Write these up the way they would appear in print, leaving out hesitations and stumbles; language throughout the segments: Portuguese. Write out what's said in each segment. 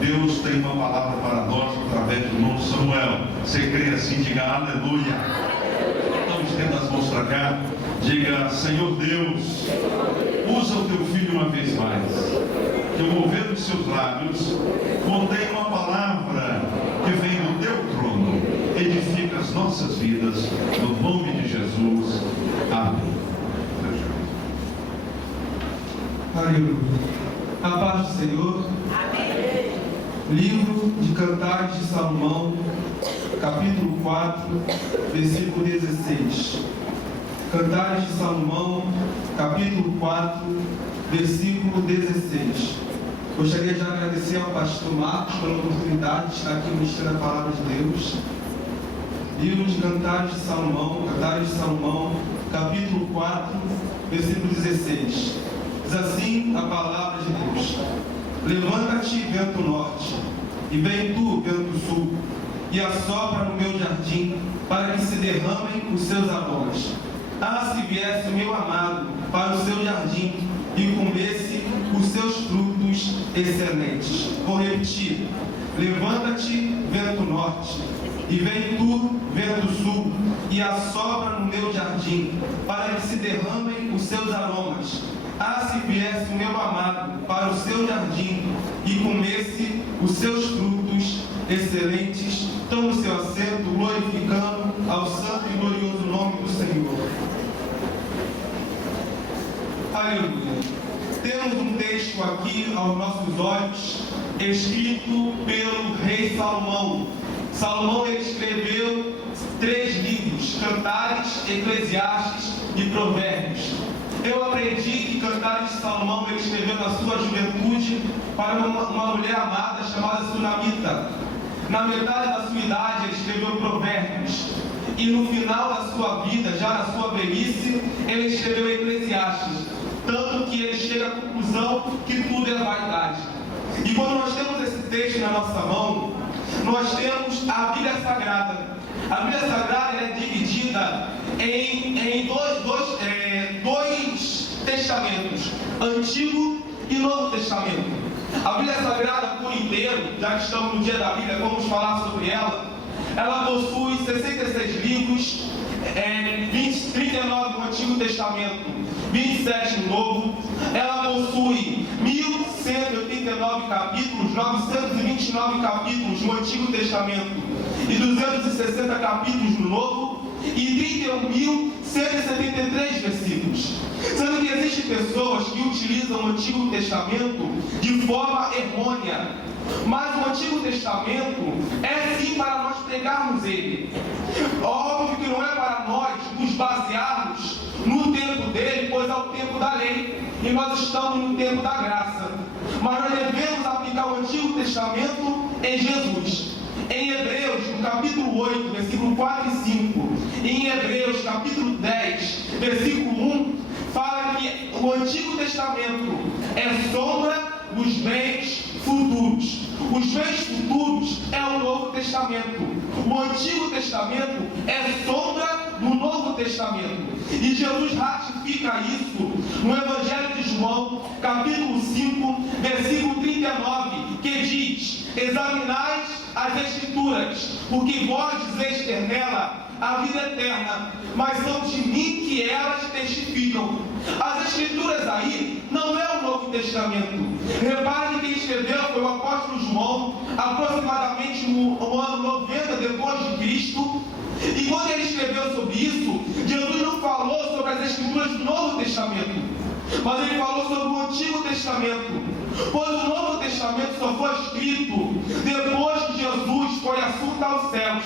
Deus tem uma palavra para nós através do irmão Samuel. Você crê assim, diga aleluia. Então estenda as mãos para cá, diga: Senhor Deus, usa o teu filho uma vez mais, que o mover dos seus lábios contém uma palavra que vem do teu trono, edifica as nossas vidas, no nome de Jesus. Amém. Aleluia. A paz do Senhor. Amém. Livro de Cantares de Salomão, capítulo 4, versículo 16. Cantares de Salomão, capítulo 4, versículo 16. Gostaria de agradecer ao pastor Marcos pela oportunidade de estar aqui ministrando a palavra de Deus. Livro de Cantares de Salomão, capítulo 4, versículo 16. Diz assim a palavra de Deus: Levanta-te, vento norte, e vem tu, vento sul, e assopra no meu jardim, para que se derramem os seus aromas. Ah, se viesse o meu amado para o seu jardim, e comesse os seus frutos excelentes. Vou repetir: levanta-te, vento norte, e vem tu, vento sul, e assopra no meu jardim, para que se derramem os seus aromas. Ah, se viesse o meu amado para o seu jardim, e comesse os seus frutos excelentes. Tome o seu assento, glorificando ao santo e glorioso nome do Senhor. Aleluia. Temos um texto aqui aos nossos olhos, escrito pelo rei Salomão. Salomão ele escreveu 3 livros: Cantares, Eclesiastes e Provérbios. Eu aprendi que Cantares de Salomão ele escreveu na sua juventude para uma mulher amada chamada Sunamita. Na metade da sua idade ele escreveu Provérbios. E no final da sua vida, já na sua velhice, ele escreveu Eclesiastes. Tanto que ele chega à conclusão que tudo é vaidade. E quando nós temos esse texto na nossa mão, nós temos a Bíblia Sagrada. A Bíblia Sagrada é dividida em dois testamentos, Antigo e Novo Testamento. A Bíblia Sagrada por inteiro, já que estamos no dia da Bíblia, vamos falar sobre ela. Ela possui 66 livros, 39 no Antigo Testamento, 27 no Novo. Ela possui 1189 capítulos, 929 capítulos no Antigo Testamento e 260 capítulos no Novo, e 31.173 versículos. Sendo que existem pessoas que utilizam o Antigo Testamento de forma errônea, mas o Antigo Testamento é sim para nós pregarmos ele. Óbvio que não é para nós nos basearmos no tempo dele, pois é o tempo da lei, e nós estamos no tempo da graça. Mas nós devemos aplicar o Antigo Testamento em Jesus. Em Hebreus, no capítulo 8, versículo 4 e 5, e em Hebreus, capítulo 10, versículo 1, fala que o Antigo Testamento é sombra dos bens futuros. Os bens futuros é o Novo Testamento. O Antigo Testamento é sombra do Novo Testamento. E Jesus ratifica isso no Evangelho de João, capítulo 5, versículo 39, que diz: examinais as Escrituras, porque vós dizeis ter nela a vida eterna, mas são de mim que elas testificam. As Escrituras aí não é o Novo Testamento. Repare que quem escreveu foi o apóstolo João, aproximadamente no ano 90 depois de Cristo. E quando ele escreveu sobre isso, Jesus não falou sobre as Escrituras do Novo Testamento, mas ele falou sobre o Antigo Testamento, pois o Novo Testamento só foi escrito depois que Jesus foi assunto aos céus.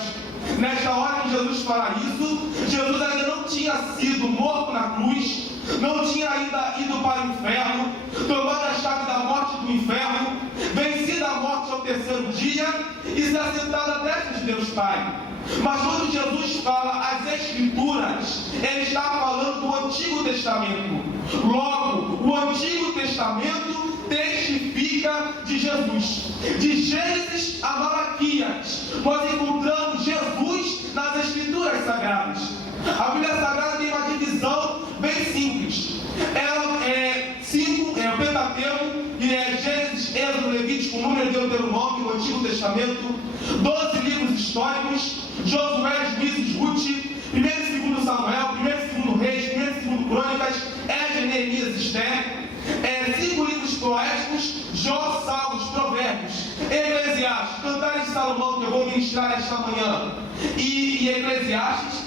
Nesta hora que Jesus fala isso, Jesus ainda não tinha sido morto na cruz, não tinha ainda ido para o inferno, tomado a chave da morte do inferno, vencido a morte ao terceiro dia e se assentado à destra de Deus Pai. Mas quando Jesus fala as Escrituras, ele está falando do Antigo Testamento. Logo, o Antigo Testamento testifica de Jesus. De Gênesis a Malaquias, nós encontramos Jesus nas Escrituras Sagradas. A Bíblia Sagrada tem uma divisão bem simples. Ela é o Pentateuco, que é Gênesis, Êxodo, Levítico, Número e Deuteronômio. nome no Antigo Testamento, 12 livros históricos, Josué, Juízes, Ruth, 1 e 2 Samuel, 1 e 2 Reis, 1 e 2 Crônicas, Esdras, Neemias, Esther, 5 livros poéticos, Jó, Salmos, Provérbios, Eclesiastes, Cantares de Salomão, que eu vou ministrar esta manhã, e Eclesiastes,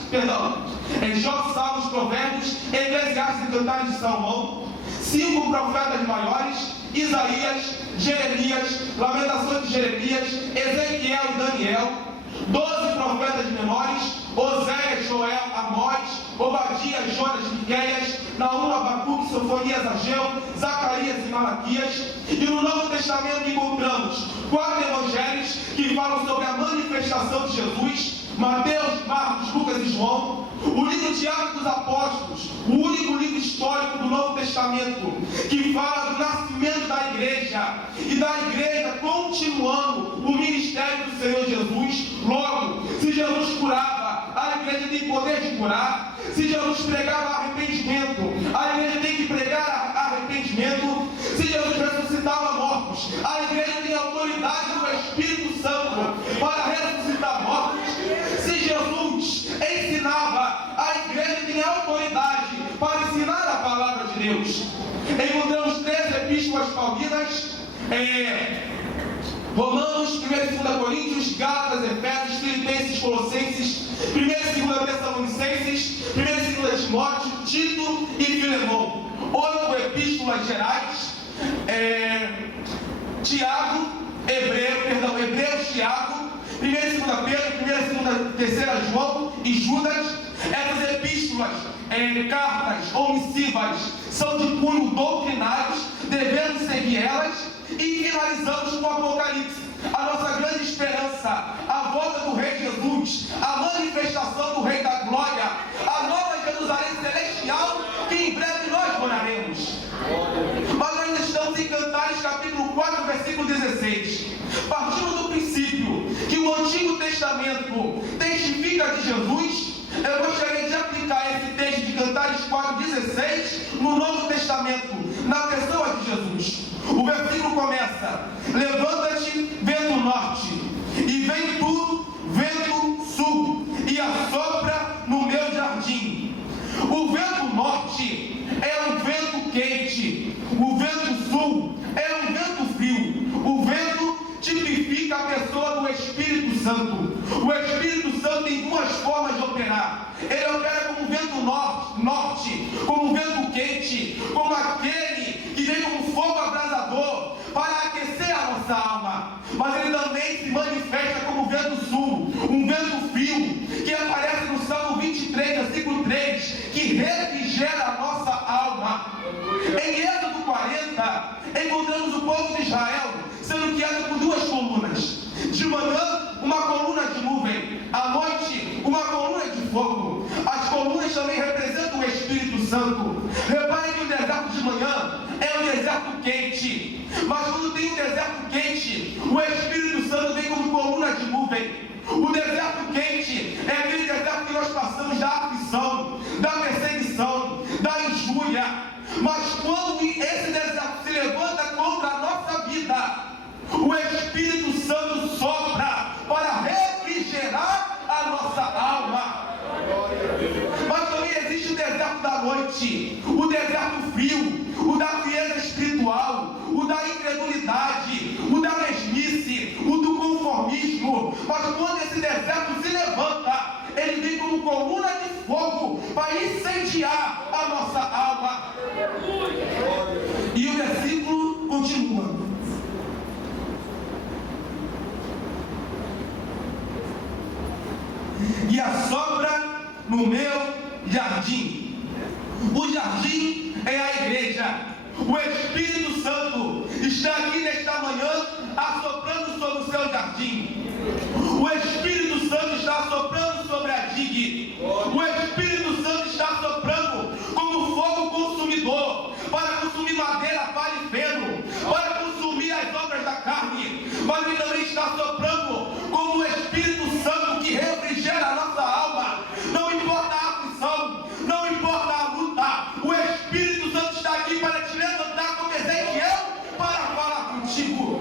Jó, Salmos, Provérbios, Eclesiastes e Cantares de Salomão, 5 profetas maiores, Isaías, Jeremias, Lamentações de Jeremias, Ezequiel e Daniel, 12 profetas menores, Oséias, Joel, Amós, Obadias, Jonas, Miqueias, Naum, Abacuque, Sofonias, Ageu, Zacarias e Malaquias. E no Novo Testamento encontramos 4 evangelhos que falam sobre a manifestação de Jesus: Mateus, Marcos, Lucas e João. O livro de Atos dos Apóstolos, o único livro histórico do Novo Testamento que fala do nascimento da igreja e da igreja continuando o ministério do Senhor Jesus. Logo, se Jesus curava, a igreja tem poder de curar. Se Jesus pregava arrependimento, a igreja tem que pregar arrependimento. Se Jesus ressuscitava mortos, a igreja tem autoridade do Espírito Santo para ressuscitar mortos. Se Jesus ensinava, a igreja tem autoridade para ensinar a palavra de Deus. Encontramos 3 epístolas paulinas, Romanos, 1 e 2 Coríntios, Gálatas, Efésios, Filipenses, Colossenses, 1 e 2 Tessalonicenses, 1 e 2 Timóteo, Tito e Filemão. 8 epístolas gerais, Hebreus, Tiago, 1 e 2 Pedro, 1 e 2 João e Judas. Essas epístolas, cartas ou missivas, são de cunho doutrinários, devemos seguir elas. E finalizamos com o Apocalipse, a nossa grande esperança, a volta do Rei Jesus, a manifestação do Rei da Glória, a nova Jerusalém celestial, que em breve nós moraremos. Mas ainda estamos em Cantares, capítulo 4, versículo 16. Partindo do princípio que o Antigo Testamento testifica de Jesus, eu gostaria de aplicar esse texto de Cantares 4,16 no Novo Testamento, na pessoa de Jesus. O versículo começa: levanta-te, vento norte, e vem tu, vento sul, e assopra no meu jardim. O vento norte é um vento quente, o vento sul é um vento frio. O vento tipifica a pessoa do Espírito Santo. O Espírito Santo tem 2 formas de operar. Ele opera como vento norte, como vento quente, como aquele que vem como fogo abrasador para aquecer a nossa alma. Mas ele também se manifesta como vento sul, um vento frio, que aparece no Salmo 23, versículo 3, que refrigera a nossa alma. Em Êxodo 40, encontramos o povo de Israel sendo guiado por 2 colunas. De manhã, uma coluna de nuvem. À noite, uma coluna de fogo. As colunas também representam o Espírito Santo. Reparem que o deserto de manhã é um deserto quente. Mas quando tem um deserto quente, o Espírito Santo vem como coluna de nuvem. O deserto quente é aquele deserto que nós passamos da aflição, da perseguição, da injúria. Mas quando esse deserto se levanta contra a nossa vida, o Espírito Santo sopra para refrigerar a nossa alma. Mas também existe o deserto da noite, o deserto frio, o da frieza espiritual, o da incredulidade, o da mesmice, o do conformismo. Mas quando esse deserto se levanta, ele vem como coluna de fogo para incendiar a nossa alma. E o versículo continua: e assopra no meu jardim. O jardim é a igreja. O Espírito Santo está aqui nesta manhã assoprando sobre o seu jardim. O Espírito Santo está assoprando sobre a DIG. O Espírito Santo está assoprando como fogo consumidor para consumir madeira, palha e feno, para consumir as obras da carne. Mas ele também está assoprando como o Espírito Santo que refrigera a nossa alma. Não importa a aflição, não importa a luta, o Espírito Santo está aqui para te levantar como Ezequiel, para falar contigo.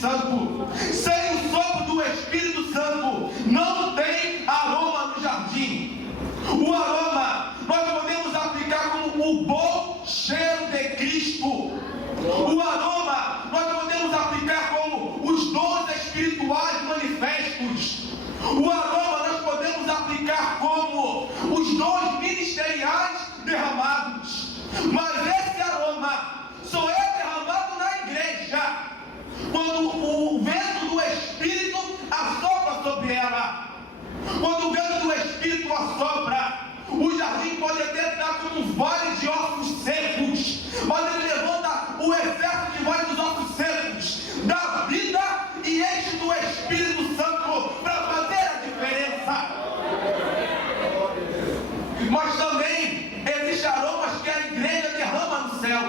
Santo. Sem o sopro do Espírito Santo, não tem aroma no jardim. O aroma nós podemos aplicar como o bom cheiro de Cristo. O aroma nós podemos aplicar como os dons espirituais manifestos. O aroma nós podemos aplicar como os dons ministeriais derramados. Mas esse aroma só é derramado na igreja quando o vento do Espírito assopra sobre ela. Quando o vento do Espírito assopra, o jardim pode até estar como um vale de ossos secos, mas ele levanta o exército de vale dos ossos secos, dá vida e enche do Espírito Santo para fazer a diferença. Mas também existem aromas que a igreja derrama no céu.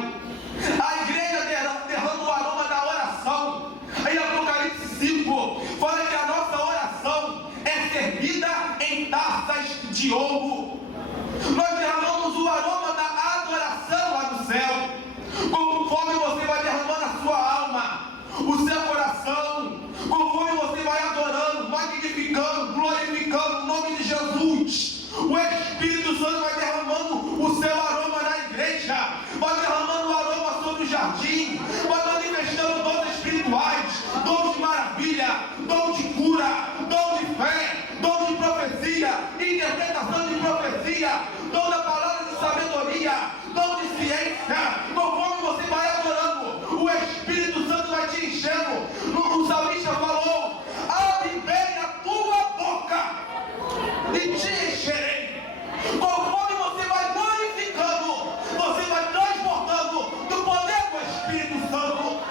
A igreja derrama o aroma da oração. Em Apocalipse 5 fala que a nossa oração é servida em taças de ouro. Nós derramamos o aroma da adoração lá no céu. Conforme você vai derramando a sua alma, o seu coração, conforme você vai adorando, magnificando, glorificando o nome de Jesus, o Espírito Santo vai derramando o seu aroma na igreja, vai derramando o aroma sobre o jardim, vai manifestando dons espirituais, dons de maravilha, dom de cura, dom de fé, dom de profecia, interpretação de profecia, dom da palavra de sabedoria, dom de ciência. Conforme você vai adorando, o Espírito Santo vai te enchendo. O salmista falou: abre bem a tua boca e te encherei. Conforme você vai glorificando, você vai transbordando do poder do Espírito Santo.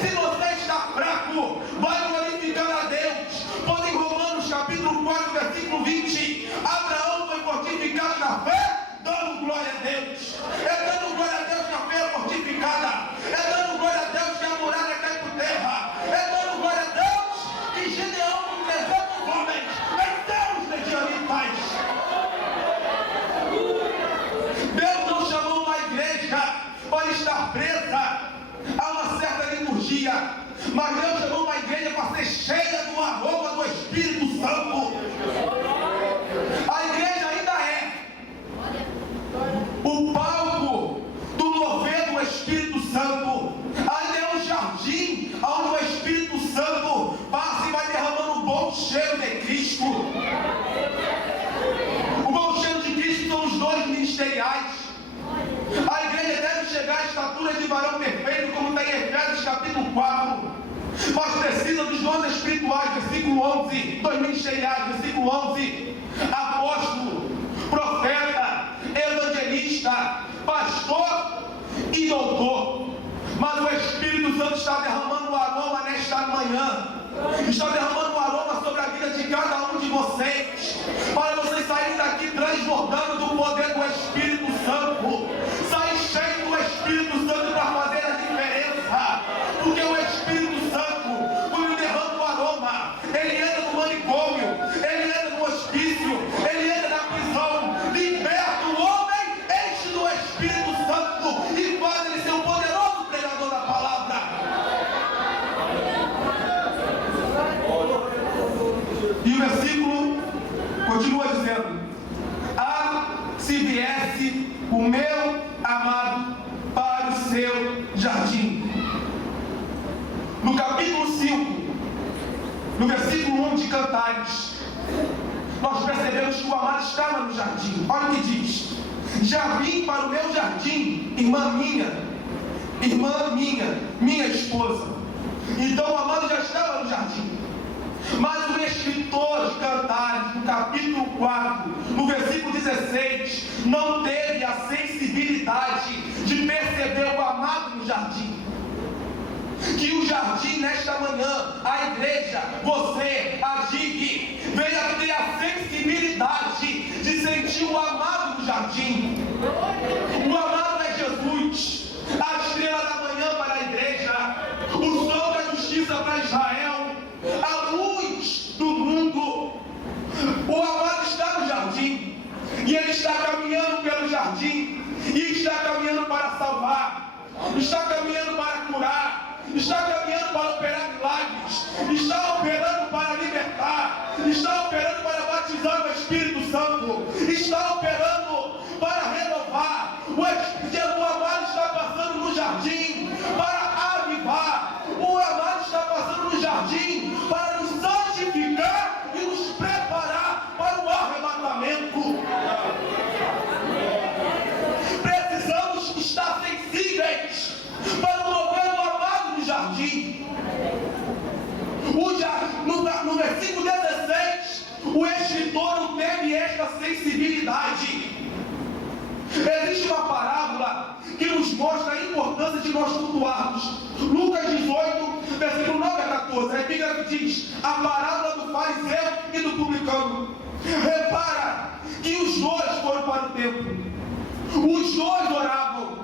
Se você está fraco, vai glorificando a Deus. Pois em Romanos capítulo 4, versículo 20, Abraão foi fortificado na fé, dando glória a Deus. É dando glória a Deus que a fé é fortificada. É dando glória a Deus que a muralha cai por terra. É dando glória a Deus que Gideão com 300 homens venceu os medianitas. Deus não chamou uma igreja para estar presa a uma certa liturgia, mas Deus chamou uma igreja para ser cheia do aroma do Espírito Santo. A igreja ainda é o palco do mover do Espírito Santo. Ainda é um jardim onde o Espírito Santo passa e vai derramando o bom cheiro de Cristo. O bom cheiro de Cristo são os dons ministeriais. A igreja deve chegar à estatura de varão perfeito, como está em Efésios capítulo 4. Mas precisa dos dons espirituais, versículo 11, dons ministeriais, versículo 11, apóstolo, profeta, evangelista, pastor e doutor. Mas o Espírito Santo está derramando o aroma nesta manhã, está derramando o aroma sobre a vida de cada um de vocês, para vocês saírem daqui transbordando do poder do Espírito Santo, sair cheio do Espírito Santo para fazer a diferença, porque o Espírito Santo, quando derrama o aroma, ele entra no manicômio, ele entra no hospício, ele entra na prisão, liberta o homem, enche do Espírito Santo e faz ele ser um poderoso pregador da palavra. E o versículo continua dizendo: se viesse o meu amado para o seu jardim. No capítulo 5, no versículo 1 de Cantares, nós percebemos que o amado estava no jardim. Olha o que diz: já vim para o meu jardim, irmã minha esposa. Então o amado já estava no jardim. Mas o escritor de Cantares, no capítulo 4, no versículo 16, não teve a sensibilidade de perceber o amado no jardim. Que o jardim, nesta manhã, a igreja, você, a DIG, venha ter a sensibilidade de sentir o amado no jardim. O amado é Jesus, a estrela da manhã para a igreja, o sol da justiça para Israel, a luz do mundo. O amado está no jardim, e ele está caminhando pelo jardim, e está caminhando para salvar, está caminhando para curar, está caminhando para jardim para nos santificar e nos preparar para o arrebatamento. Precisamos estar sensíveis para mover o amado do jardim. No versículo 16, o escritor não teve esta sensibilidade. Existe uma parábola que nos mostra a importância de nós cultuarmos. Lucas 18, versículo 9 a 14, a epígrafe diz: a parábola do fariseu e do publicano. Repara que os dois foram para o templo, os dois oravam,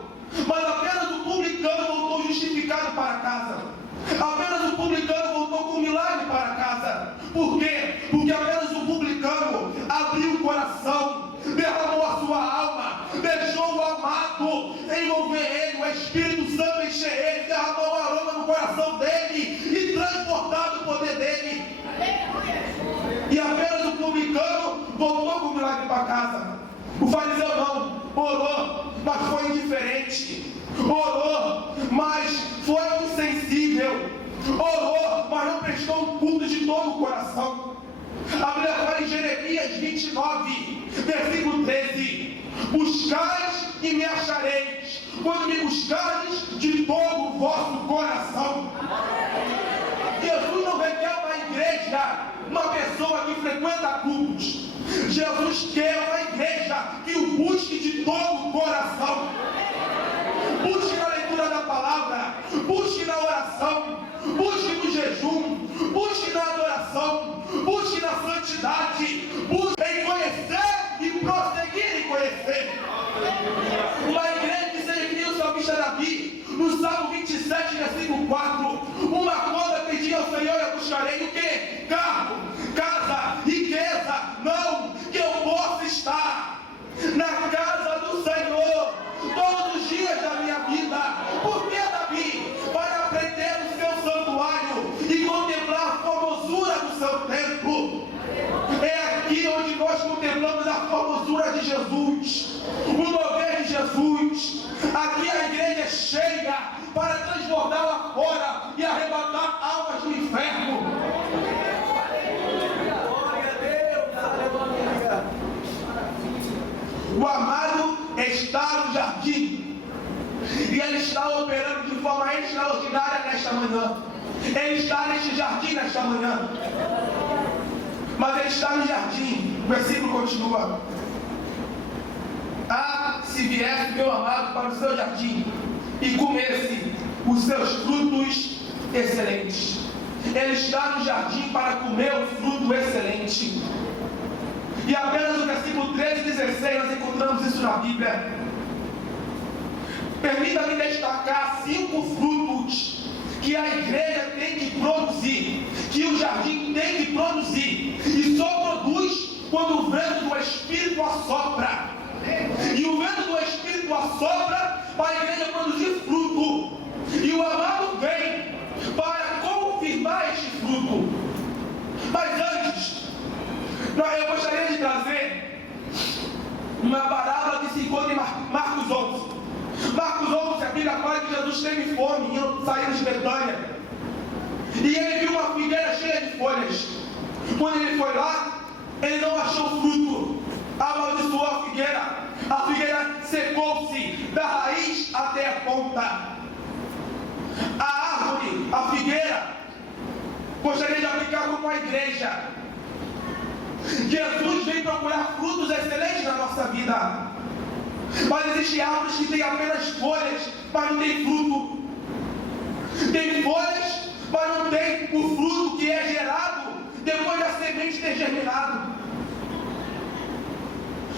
mas apenas o publicano voltou justificado para casa. Apenas o publicano voltou com um milagre para casa. Por quê? Porque apenas o publicano abriu o coração, derramou a sua alma, deixou o amado envolver ele, o Espírito Santo encher ele, derramou o aroma no coração dele e transportado o poder dele. E apenas o publicano voltou com o milagre para casa. O fariseu não, orou, mas foi indiferente. Orou, mas foi insensível. Orou, mas não prestou um culto de todo o coração. A Bíblia fala em Jeremias 29, versículo 13: buscais e me achareis, quando me buscardes de todo o vosso coração. Jesus não requer uma igreja, uma pessoa que frequenta cultos. Jesus quer uma igreja que o busque de todo o coração. Busque na leitura da palavra, busque na oração, busque no jejum, busque na adoração, busque na santidade, busque em conhecer e prosseguir em conhecer. Uma igreja que seja que nem o salmista Davi, no Salmo 27, versículo 4: uma coisa pedi ao Senhor e a buscarei, o que? Carro, casa, riqueza, não, que eu possa estar na casa do Senhor todos os dias da minha vida. Por que, Davi? Para aprender no seu santuário e contemplar a formosura do seu templo. É aqui onde nós contemplamos a formosura de Jesus, o mover de Jesus. Aqui a igreja é cheia para transbordar lá fora e arrebatar almas do inferno. O amado está no jardim e ele está operando de forma extraordinária nesta manhã. Ele está neste jardim nesta manhã. Mas ele está no jardim. O versículo continua: ah, se viesse meu amado para o seu jardim e comesse os seus frutos excelentes. Ele está no jardim para comer o fruto excelente. E apenas no versículo 13 e 16 nós encontramos isso na Bíblia. Permita-me destacar 5 frutos que a igreja tem que produzir, que o jardim tem que produzir, e só produz quando o vento do Espírito assopra. E o vento do Espírito assopra para a igreja produzir fruto. E o amado vem para confirmar este fruto. Mas antes, eu gostaria de trazer uma parábola que se encontra em Marcos 11. Marcos 11, a Bíblia fala que Jesus teve fome e saiu de Betânia. E ele viu uma figueira cheia de folhas. Quando ele foi lá, ele não achou fruto. Amaldiçoou a figueira. A figueira secou-se da raiz até a ponta. A árvore, a figueira, gostaria de aplicar como uma igreja. Jesus vem procurar frutos excelentes na nossa vida. Mas existem árvores que têm apenas folhas, mas não tem fruto. Tem folhas, mas não tem o fruto que é gerado depois da semente ter germinado.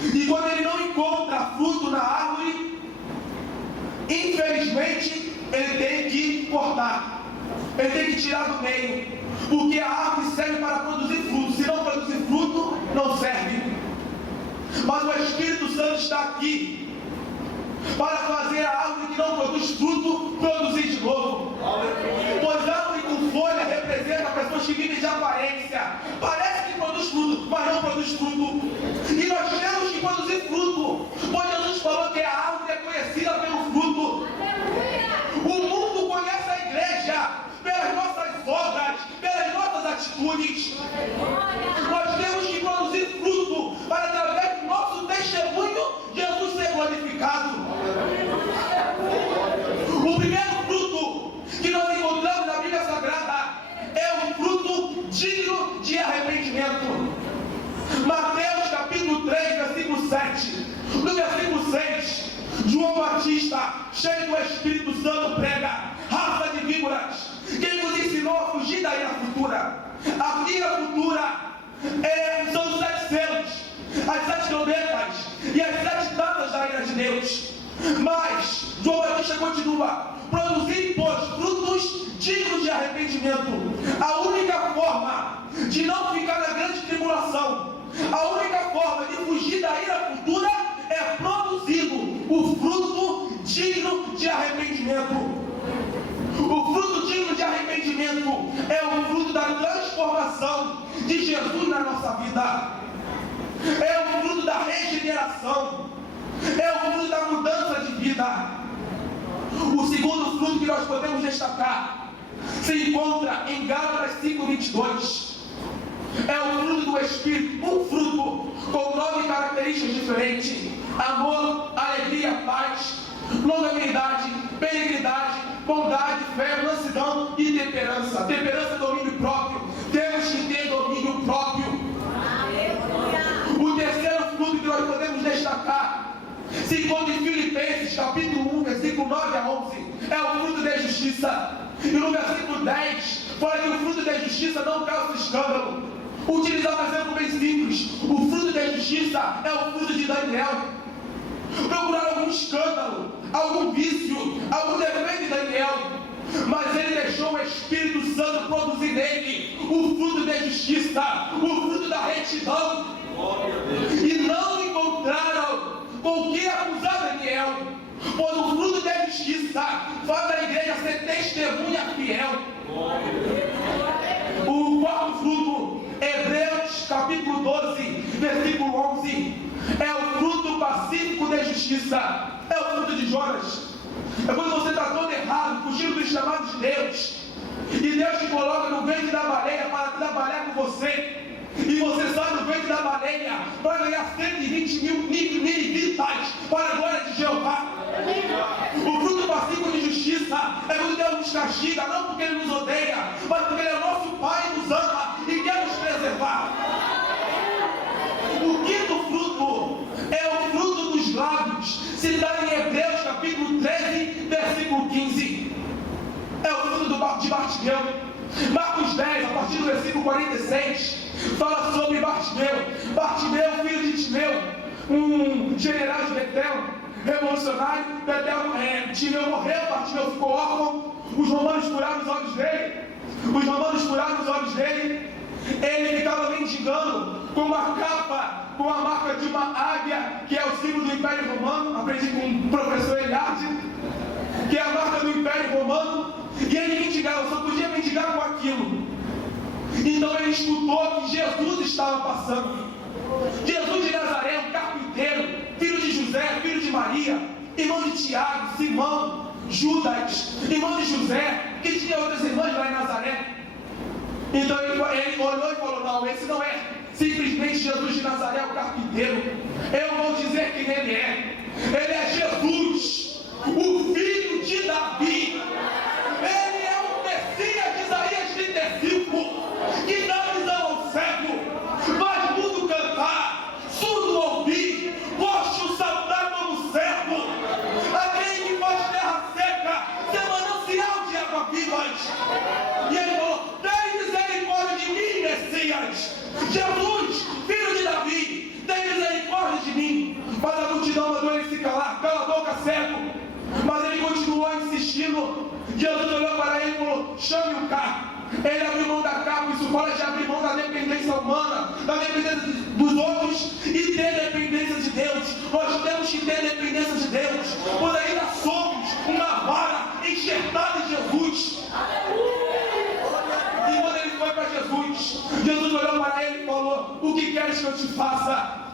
E quando ele não encontra fruto na árvore, infelizmente, ele tem que cortar. Ele tem que tirar do meio. Porque a árvore serve para produzir fruto. Se não produzir fruto, não serve. Mas o Espírito Santo está aqui para fazer a árvore que não produz fruto, produzir de novo. Pois árvore com folha representa pessoas que vivem de aparência. Parece que produz fruto, mas não produz fruto. E nós temos que produzir fruto. Pois Jesus falou que a árvore é conhecida pelo fruto. O mundo conhece a igreja pelas nossas obras, atitudes. Nós temos que produzir fruto para, através do nosso testemunho, Jesus ser glorificado. O primeiro fruto que nós encontramos na Bíblia Sagrada é um fruto digno de arrependimento. Mateus capítulo 3, versículo 7. No versículo 6, João Batista, cheio do Espírito Santo, prega: raça de víboras, quem vos ensinou a fugir da ira futura? A ira futura são os 7 selos, as 7 trombetas e as 7 taças da ira de Deus. Mas João Batista continua: produzir, pois, frutos dignos de arrependimento. A única forma de não ficar na grande tribulação, a única forma de fugir da ira futura é produzindo o fruto digno de arrependimento. O fruto digno de arrependimento é o fruto da transformação de Jesus na nossa vida. É o fruto da regeneração. É o fruto da mudança de vida. O segundo fruto que nós podemos destacar se encontra em Gálatas 5:22. É o fruto do Espírito, um fruto com 9 características diferentes: amor, alegria, paz, longanimidade, benignidade, bondade, fé, mansidão e temperança. Temperança é domínio próprio. Temos que ter domínio próprio. O terceiro fruto que nós podemos destacar se encontra em Filipenses capítulo 1, versículo 9 a 11. É o fruto da justiça. E no versículo 10 fala que o fruto da justiça não causa escândalo. Utilizar um exemplo bem simples: o fruto da justiça é o fruto de Daniel. Procurar algum escândalo, algum vício, algum defeito de Daniel, mas ele deixou o Espírito Santo produzir nele o fruto da justiça, o fruto da retidão. E não encontraram com o que acusar Daniel, pois o fruto da justiça faz a igreja ser testemunha fiel. O quarto fruto, Hebreus capítulo 12, versículo 11, é o fruto pacífico da justiça. É o fruto de Jonas. É quando você está todo errado, fugindo dos chamados de Deus, e Deus te coloca no ventre da baleia para trabalhar com você, e você sai do ventre da baleia para ganhar 120 mil ninivitas para a glória de Jeová. O fruto pacífico de justiça é quando Deus nos castiga, não porque Ele nos odeia, mas porque Ele é nosso Pai e nos ama e quer nos preservar. O quinto fruto é o fruto dos lábios, citado em Hebreus capítulo 13, versículo 15. É o fruto de Bartimeu. Marcos 10, a partir do versículo 46, fala sobre Bartimeu. Bartimeu, filho de Timeu, um general de Betel, revolucionário. Timeu morreu, Bartimeu ficou órfão. Os romanos furaram os olhos dele. Ele ficava mendigando com uma capa, com a marca de uma águia, que é o símbolo do Império Romano. Aprendi com o professor Eliade, que é a marca do Império Romano. E ele mendigava, só podia mendigar com aquilo. Então ele escutou que Jesus estava passando. Jesus de Nazaré, um carpinteiro, filho de José, filho de Maria, irmão de Tiago, Simão, Judas, irmão de José, que tinha outras irmãs lá em Nazaré. Então ele olhou e falou: não, esse não é simplesmente Jesus de Nazaré, o carpinteiro. Eu vou dizer quem ele é. Ele é Jesus, o filho de Davi. Ele é o Messias de Isaías 35, que dá visão ao cego, faz mudo cantar, surdo ouvir, coxo saltar como servo, aquele que faz terra seca ser manancial de água vivas. E ele falou: tem misericórdia de mim, Messias. Jesus, filho de Davi, tem misericórdia de mim. Mas a multidão mandou ele se calar: cala a boca, cego. Mas ele continuou insistindo. Jesus olhou para ele e falou: chame-o cá. Ele abriu mão da capa. Isso fala de abrir mão da dependência humana, da dependência dos outros e ter dependência de Deus. Nós temos que ter dependência de Deus, pois ainda somos uma vara enxertada em Jesus. E quando ele foi para Jesus, Jesus olhou para ele e falou: o que queres que eu te faça?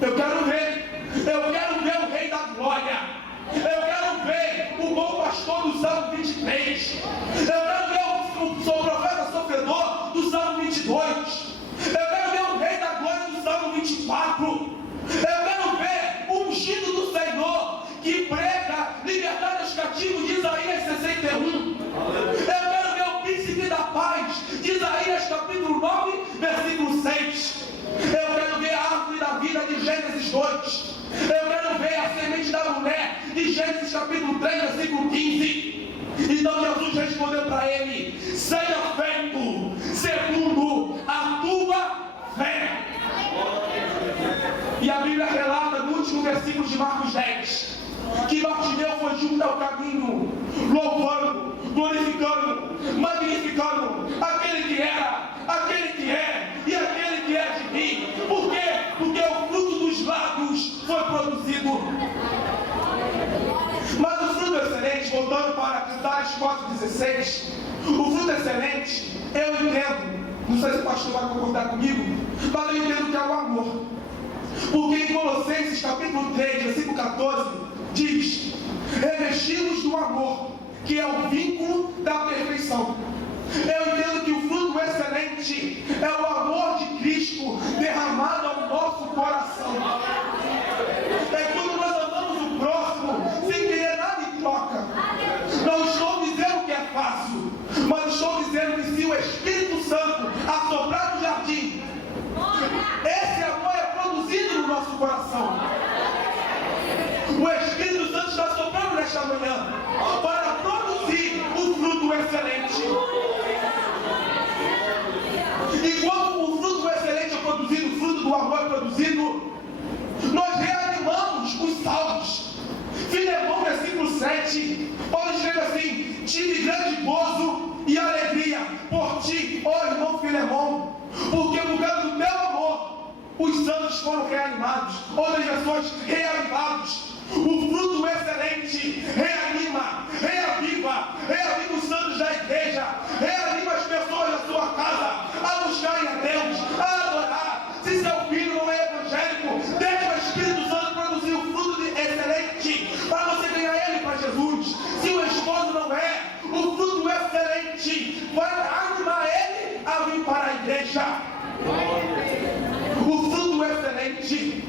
Eu quero ver o Rei da Glória. Eu quero ver o bom pastor do Salmo 23. Eu quero ver o profeta sofredor do Salmo 22. Eu quero ver o Rei da Glória do Salmo 24. Eu quero ver o ungido do Senhor que prega liberdade aos cativos de Isaías 61. Eu quero ver o príncipe da paz de Isaías capítulo 9, versículo 6. Eu quero ver a árvore da vida de Gênesis 2. Eu quero ver a semente da mulher de Gênesis capítulo 3, versículo 15. Então Jesus respondeu para ele: seja feito segundo a tua fé. E a Bíblia relata no último versículo de Marcos 10 que Bartimeu foi junto ao caminho, louvando, glorificando, magnificando aquele que era, aquele que é e aquele que é de mim. Por quê? Porque o fruto dos lábios foi produzido. Mas o fruto excelente, voltando para Cantares 4,16, o fruto excelente, eu entendo, não sei se o pastor vai concordar comigo, mas eu entendo que é o amor. Porque em Colossenses capítulo 3, versículo 14, diz: revesti-los do amor, que é o vínculo da perfeição. Eu entendo que o fruto excelente é o amor de Cristo derramado ao nosso coração. É quando nós amamos o próximo sem querer nada em troca. Não estou dizendo que é fácil, mas estou dizendo que se o Espírito Santo assoprar no jardim, esse amor é produzido no nosso coração. O Espírito Santo está soprando nesta manhã para produzir o fruto excelente. E quando o fruto excelente é produzido, o fruto do amor é produzido, nós reanimamos os salmos. Filemão, versículo 7, Paulo escreve assim: tive grande gozo e alegria por ti, ó irmão Filemão, porque por causa do teu amor os santos foram reanimados. Outras versões, reavivados. O fruto excelente reanima, reaviva os santos da igreja, reanima as pessoas da sua casa a buscarem a Deus, a adorar. Se seu filho não é evangélico, deixa o Espírito Santo produzir o fruto excelente para você ganhar ele para Jesus. Se o esposo não é, o fruto excelente vai animar ele a vir para a igreja. O fruto excelente,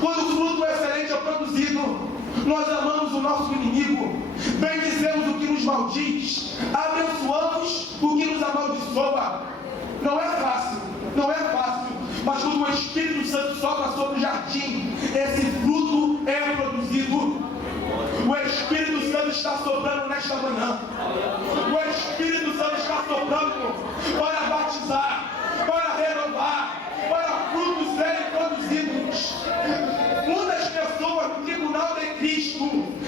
quando o fruto excelente é produzido, nós amamos o nosso inimigo, bendizemos o que nos maldiz, abençoamos o que nos amaldiçoa. Não é fácil, mas quando o Espírito Santo sopra sobre o jardim, esse fruto é produzido. O Espírito Santo está soprando nesta manhã. O Espírito Santo está soprando para batizar, para renovar, para frutos serem produzidos. Muitas pessoas no tribunal de Cristo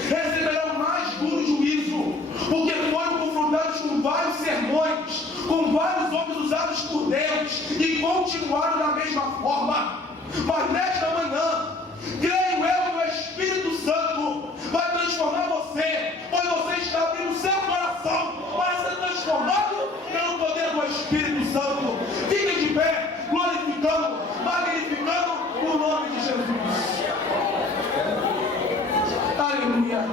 receberão mais duro juízo, porque foram confrontados com vários sermões, com vários homens usados por Deus, e continuaram da mesma forma. Mas nesta manhã, creio eu que o Espírito Santo vai transformar você, pois você está abrindo o seu coração para ser transformado pelo poder do Espírito Santo. Fique de pé, glorificando, magnificando o nome de Jesus. Aleluia.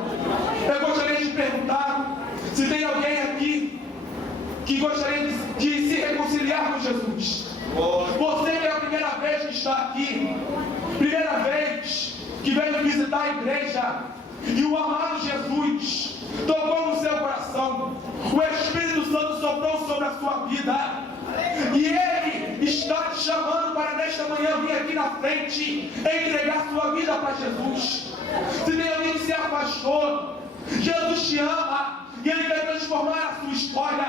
Eu gostaria de perguntar se tem alguém aqui que gostaria de se reconciliar com Jesus. Você que é a primeira vez que está aqui, primeira vez que veio visitar a igreja, e o amado Jesus tocou no seu coração, o Espírito Santo soprou sobre a sua vida, e Ele está te chamando para nesta manhã vir aqui na frente, entregar sua vida para Jesus. Se tem alguém que se afastou, Jesus te ama, e Ele quer transformar a sua história.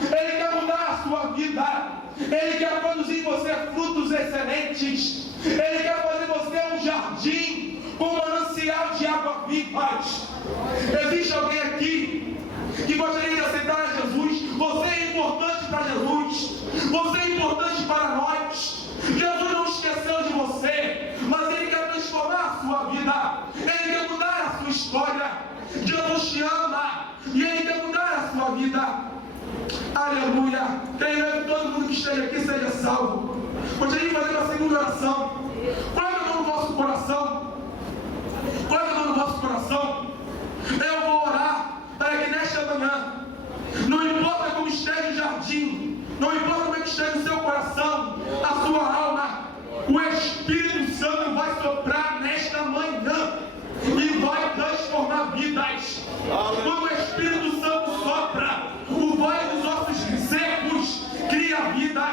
Ele quer mudar a sua vida. Ele quer produzir em você frutos excelentes. Ele quer fazer você um jardim com manancial de água vivas. Existe alguém aqui que gostaria de aceitar a Jesus? Você é importante para Jesus. Você é importante para nós. Jesus não esqueceu de você, mas Ele quer transformar a sua vida. Ele quer mudar a sua história. Jesus te ama e Ele quer mudar a sua vida. Aleluia. Creio que todo mundo que esteja aqui seja salvo. Gostaria de fazer uma segunda oração. Coloque a mão no vosso coração. Coloque a mão no vosso coração. Eu vou orar para que nesta manhã, não importa como esteja o jardim, não importa como é que esteja o seu coração, Quando o Espírito Santo sopra, o vale dos ossos secos cria vida.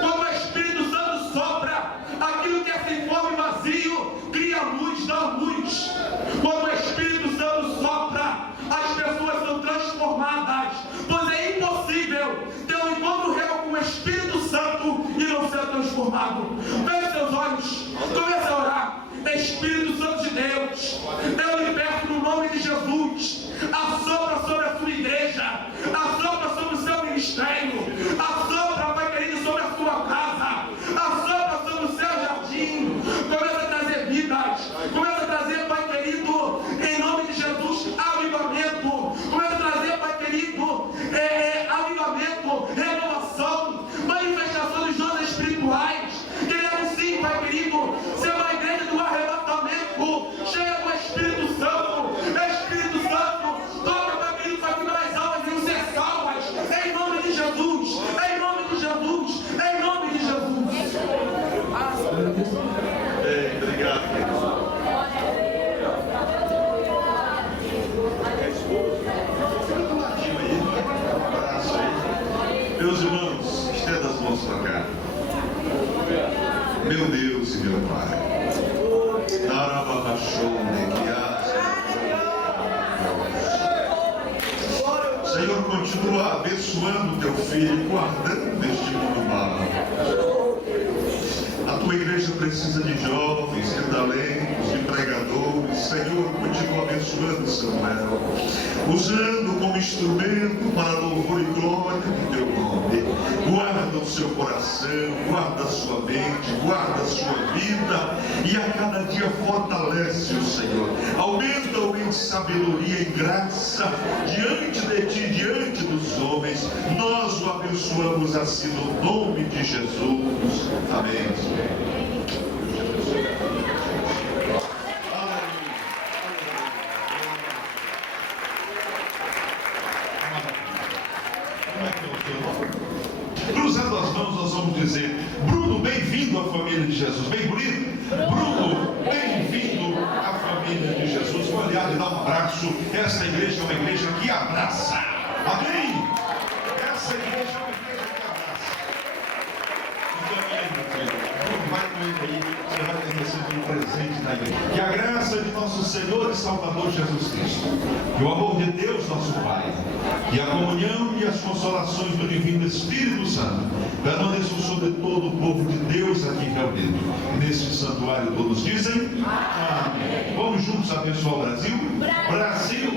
Quando o Espírito Santo sopra, aquilo que é sem forma e vazio cria luz, dá luz. Quando o Espírito Santo sopra, as pessoas são transformadas, pois é impossível ter um encontro real com o Espírito Santo e não ser transformado. Feche seus olhos, comece a orar. Espírito Santo de Deus, eu lhe peço no nome de Jesus, assopra sobre a sua igreja, assopra sobre o seu ministério, assopra, Pai querido, sobre a sua casa, assopra sobre o seu jardim. Começa a trazer vidas, começa a trazer, Pai querido, em nome de Jesus, avivamento. Começa a trazer, Pai querido, avivamento, renovação, manifestação dos dons espirituais. Queremos sim, Pai querido, ser uma igreja do arrebatamento, cheia do Espírito Santo. Espírito Santo, toca, Pai querido, para que mais almas venham ser salvas, em nome de Jesus, em nome de Jesus, em nome de Jesus. Obrigado, meus irmãos, estenda as mãos para cá. Meu Deus e meu Pai, Senhor, continua abençoando teu filho, guardando este mundo mal. A tua igreja precisa de jovens, de talentos, de pregadores. Senhor, continua abençoando Samuel, usando como instrumento para louvor e glória do teu nome. Guarda o seu coração, guarda a sua mente, guarda a sua vida, e a cada dia fortalece o Senhor. Aumenta-o em sabedoria e graça diante de ti, diante dos homens. Nós o abençoamos assim no nome de Jesus. Amém. Cruzando as mãos, nós vamos dizer: Bruno, bem-vindo à família de Jesus. Bem bonito? Bruno, bem-vindo à família de Jesus. Vou aliás lhe dar um abraço. Esta igreja é uma igreja que abraça. Amém? Essa igreja é uma igreja que abraça. Então, meu filho, vai com ele aí, você vai ter recebido um presente da igreja. Que a graça de nosso Senhor e Salvador Jesus Cristo, que o amor de Deus, nosso Pai, e a comunhão e as consolações do Divino Espírito Santo permaneçam sobre todo o povo de Deus aqui reunido. Neste santuário todos dizem amém. Vamos juntos abençoar o Brasil? Brasil,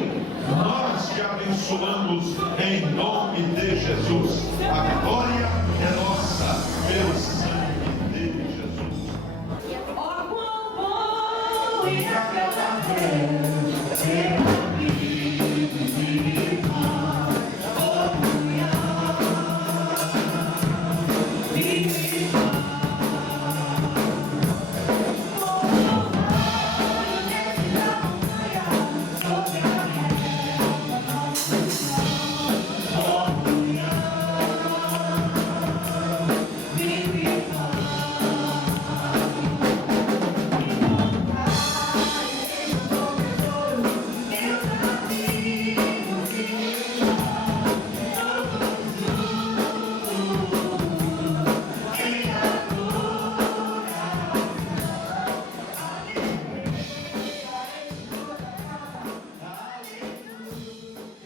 nós te abençoamos em nome de Jesus. A vitória